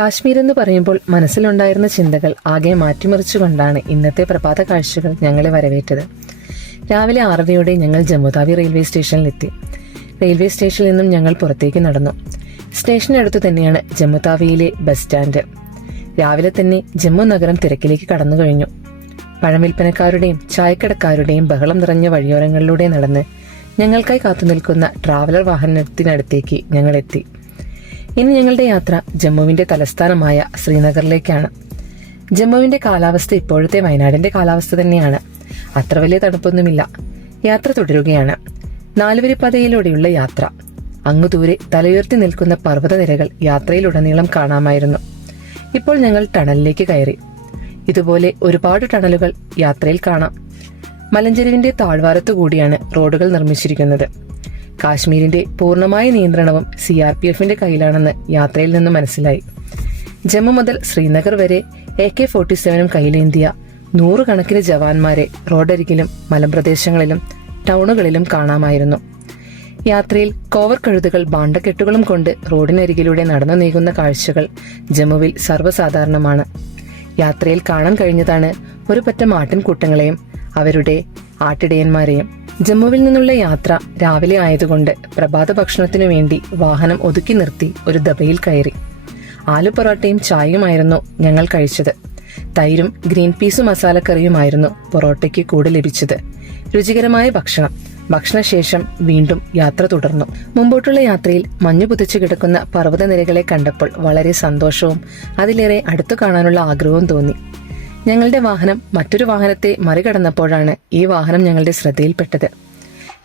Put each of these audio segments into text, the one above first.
കാശ്മീർ എന്ന് പറയുമ്പോൾ മനസ്സിലുണ്ടായിരുന്ന ചിന്തകൾ ആകെ മാറ്റിമറിച്ചുകൊണ്ടാണ് ഇന്നത്തെ പ്രഭാത കാഴ്ചകൾ ഞങ്ങളെ വരവേറ്റത്. രാവിലെ 6:30 ഞങ്ങൾ ജമ്മുതാവി റെയിൽവേ സ്റ്റേഷനിലെത്തി. റെയിൽവേ സ്റ്റേഷനിൽ നിന്നും ഞങ്ങൾ പുറത്തേക്ക് നടന്നു. സ്റ്റേഷനടുത്ത് തന്നെയാണ് ജമ്മുതാവിയിലെ ബസ് സ്റ്റാൻഡ്. രാവിലെ തന്നെ ജമ്മു നഗരം തിരക്കിലേക്ക് കടന്നു കഴിഞ്ഞു. പഴംവിൽപ്പനക്കാരുടെയും ചായക്കടക്കാരുടെയും ബഹളം നിറഞ്ഞ വഴിയോരങ്ങളിലൂടെ നടന്ന് ഞങ്ങൾക്കായി കാത്തുനിൽക്കുന്ന ട്രാവലർ വാഹനത്തിനടുത്തേക്ക് ഞങ്ങൾ എത്തി. ഇനി ഞങ്ങളുടെ യാത്ര ജമ്മുവിന്റെ തലസ്ഥാനമായ ശ്രീനഗറിലേക്കാണ്. ജമ്മുവിന്റെ കാലാവസ്ഥ ഇപ്പോഴത്തെ വയനാടിന്റെ കാലാവസ്ഥ തന്നെയാണ്. അത്ര വലിയ തണുപ്പൊന്നുമില്ല. യാത്ര തുടരുകയാണ്. 4-വരിപ്പാതയിലൂടെയുള്ള യാത്ര. അങ്ങു ദൂരെ തലയുയർത്തി നിൽക്കുന്ന പർവ്വതനിരകൾ യാത്രയിലുടനീളം കാണാമായിരുന്നു. ഇപ്പോൾ ഞങ്ങൾ ടണലിലേക്ക് കയറി. ഇതുപോലെ ഒരുപാട് ടണലുകൾ യാത്രയിൽ കാണാം. മലഞ്ചെരുവിന്റെ താഴ്വാരത്തു കൂടിയാണ് റോഡുകൾ നിർമ്മിച്ചിരിക്കുന്നത്. കാശ്മീരിന്റെ പൂർണ്ണമായ നിയന്ത്രണവും CRPFന്റെ കയ്യിലാണെന്ന് യാത്രയിൽ നിന്ന് മനസ്സിലായി. ജമ്മു മുതൽ ശ്രീനഗർ വരെ AK-47 കയ്യിലേന്തിയ 100 കണക്കിന് ജവാന്മാരെ റോഡരികിലും മലമ്പ്രദേശങ്ങളിലും ടൗണുകളിലും കാണാമായിരുന്നു. യാത്രയിൽ കോവർ കഴുതുകൾ ഭാണ്ഡക്കെട്ടുകളും കൊണ്ട് റോഡിനരികിലൂടെ നടന്നു നീങ്ങുന്ന കാഴ്ചകൾ ജമ്മുവിൽ സർവ്വസാധാരണമാണ്. യാത്രയിൽ കാണാൻ കഴിഞ്ഞതാണ് ഒരു പറ്റം ആട്ടിൻകൂട്ടങ്ങളെയും അവരുടെ ആട്ടിടയന്മാരെയും. ജമ്മുവിൽ നിന്നുള്ള യാത്ര രാവിലെ ആയതുകൊണ്ട് പ്രഭാത ഭക്ഷണത്തിനു വേണ്ടി വാഹനം ഒതുക്കി നിർത്തി ഒരു ദബയിൽ കയറി. ആലു പൊറോട്ടയും ചായയുമായിരുന്നു ഞങ്ങൾ കഴിച്ചത്. തൈരും ഗ്രീൻ പീസ് മസാലക്കറിയുമായിരുന്നു പൊറോട്ടയ്ക്ക് കൂടെ ലഭിച്ചത്. രുചികരമായ ഭക്ഷണം. ഭക്ഷണശേഷം വീണ്ടും യാത്ര തുടർന്നു. മുമ്പോട്ടുള്ള യാത്രയിൽ മഞ്ഞു പുതച്ചു കിടക്കുന്ന പർവ്വതനിരകളെ കണ്ടപ്പോൾ വളരെ സന്തോഷവും അതിലേറെ അടുത്തു കാണാനുള്ള ആഗ്രഹവും തോന്നി. ഞങ്ങളുടെ വാഹനം മറ്റൊരു വാഹനത്തെ മറികടന്നപ്പോഴാണ് ഈ വാഹനം ഞങ്ങളുടെ ശ്രദ്ധയിൽപ്പെട്ടത്.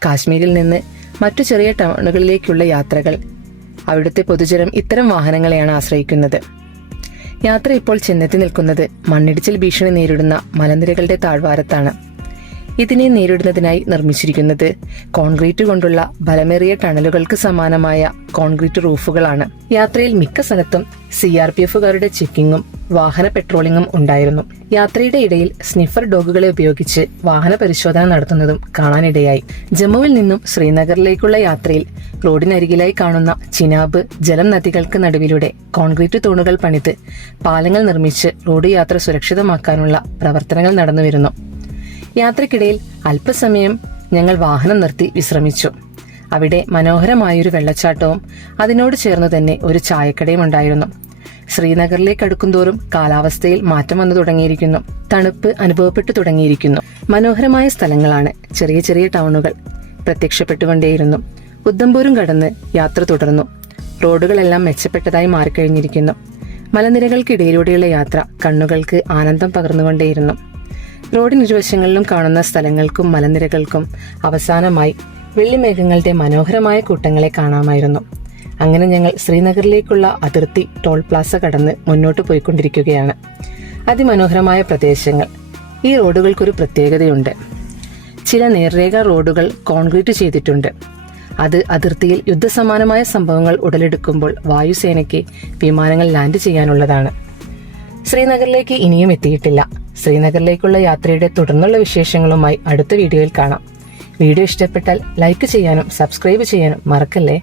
കാശ്മീരിൽ നിന്ന് മറ്റു ചെറിയ ടൗണുകളിലേക്കുള്ള യാത്രകൾ അവിടുത്തെ പൊതുജനം ഇത്തരം വാഹനങ്ങളെയാണ് ആശ്രയിക്കുന്നത്. യാത്ര ഇപ്പോൾ ചെന്നെത്തി നിൽക്കുന്നത് മണ്ണിടിച്ചിൽ ഭീഷണി നേരിടുന്ന മലനിരകളുടെ താഴ്വാരത്താണ്. ഇതിനെ നേരിടുന്നതിനായി നിർമ്മിച്ചിരിക്കുന്നത് കോൺക്രീറ്റ് കൊണ്ടുള്ള ബലമേറിയ ടണലുകൾക്ക് സമാനമായ കോൺക്രീറ്റ് റൂഫുകളാണ്. യാത്രയിൽ മിക്ക സ്ഥലത്തും CRPFകാരുടെ ചെക്കിങ്ങും വാഹന പെട്രോളിംഗും ഉണ്ടായിരുന്നു. യാത്രയുടെ ഇടയിൽ സ്നിഫർ ഡോഗുകളെ ഉപയോഗിച്ച് വാഹന പരിശോധന നടത്തുന്നതും കാണാനിടയായി. ജമ്മുവിൽ നിന്നും ശ്രീനഗറിലേക്കുള്ള യാത്രയിൽ റോഡിനരികിലായി കാണുന്ന ചിനാബ് ജലം നദികൾക്ക് നടുവിലൂടെ കോൺക്രീറ്റ് തൂണുകൾ പണിത് പാലങ്ങൾ നിർമ്മിച്ച് റോഡ് യാത്ര സുരക്ഷിതമാക്കാനുള്ള പ്രവർത്തനങ്ങൾ നടന്നുവരുന്നു. യാത്രക്കിടയിൽ അല്പസമയം ഞങ്ങൾ വാഹനം നിർത്തി വിശ്രമിച്ചു. അവിടെ മനോഹരമായൊരു വെള്ളച്ചാട്ടവും അതിനോട് ചേർന്ന് തന്നെ ഒരു ചായക്കടയും ഉണ്ടായിരുന്നു. ശ്രീനഗറിലേക്ക് അടുക്കുംതോറും കാലാവസ്ഥയിൽ മാറ്റം വന്നു തുടങ്ങിയിരിക്കുന്നു. തണുപ്പ് അനുഭവപ്പെട്ടു തുടങ്ങിയിരിക്കുന്നു. മനോഹരമായ സ്ഥലങ്ങളാണ്. ചെറിയ ചെറിയ ടൗണുകൾ പ്രത്യക്ഷപ്പെട്ടുകൊണ്ടേയിരുന്നു. ഉദ്ധംപൂരും കടന്ന് യാത്ര തുടർന്നു. റോഡുകളെല്ലാം മെച്ചപ്പെട്ടതായി മാറിക്കഴിഞ്ഞിരിക്കുന്നു. മലനിരകൾക്കിടയിലൂടെയുള്ള യാത്ര കണ്ണുകൾക്ക് ആനന്ദം പകർന്നുകൊണ്ടേയിരുന്നു. റോഡിനിരുവശങ്ങളിലും കാണുന്ന സ്ഥലങ്ങൾക്കും മലനിരകൾക്കും അവസാനമായി വെള്ളിമേഘങ്ങളുടെ മനോഹരമായ കൂട്ടങ്ങളെ കാണാമായിരുന്നു. അങ്ങനെ ഞങ്ങൾ ശ്രീനഗറിലേക്കുള്ള അതിർത്തി ടോൾ പ്ലാസ കടന്ന് മുന്നോട്ട് പോയിക്കൊണ്ടിരിക്കുകയാണ്. അതിമനോഹരമായ പ്രദേശങ്ങൾ. ഈ റോഡുകൾക്കൊരു പ്രത്യേകതയുണ്ട്. ചില നേർരേഖ റോഡുകൾ കോൺക്രീറ്റ് ചെയ്തിട്ടുണ്ട്. അത് അതിർത്തിയിൽ യുദ്ധസമാനമായ സംഭവങ്ങൾ ഉടലെടുക്കുമ്പോൾ വായുസേനയ്ക്ക് വിമാനങ്ങൾ ലാൻഡ് ചെയ്യാനുള്ളതാണ്. ശ്രീനഗറിലേക്ക് ഇനിയും എത്തിയിട്ടില്ല. ശ്രീനഗറിലേക്കുള്ള യാത്രയുടെ തുടർന്നുള്ള വിശേഷങ്ങളുമായി അടുത്ത വീഡിയോയിൽ കാണാം. വീഡിയോ ഇഷ്ടപ്പെട്ടാൽ ലൈക്ക് ചെയ്യാനും സബ്സ്ക്രൈബ് ചെയ്യാനും മറക്കല്ലേ.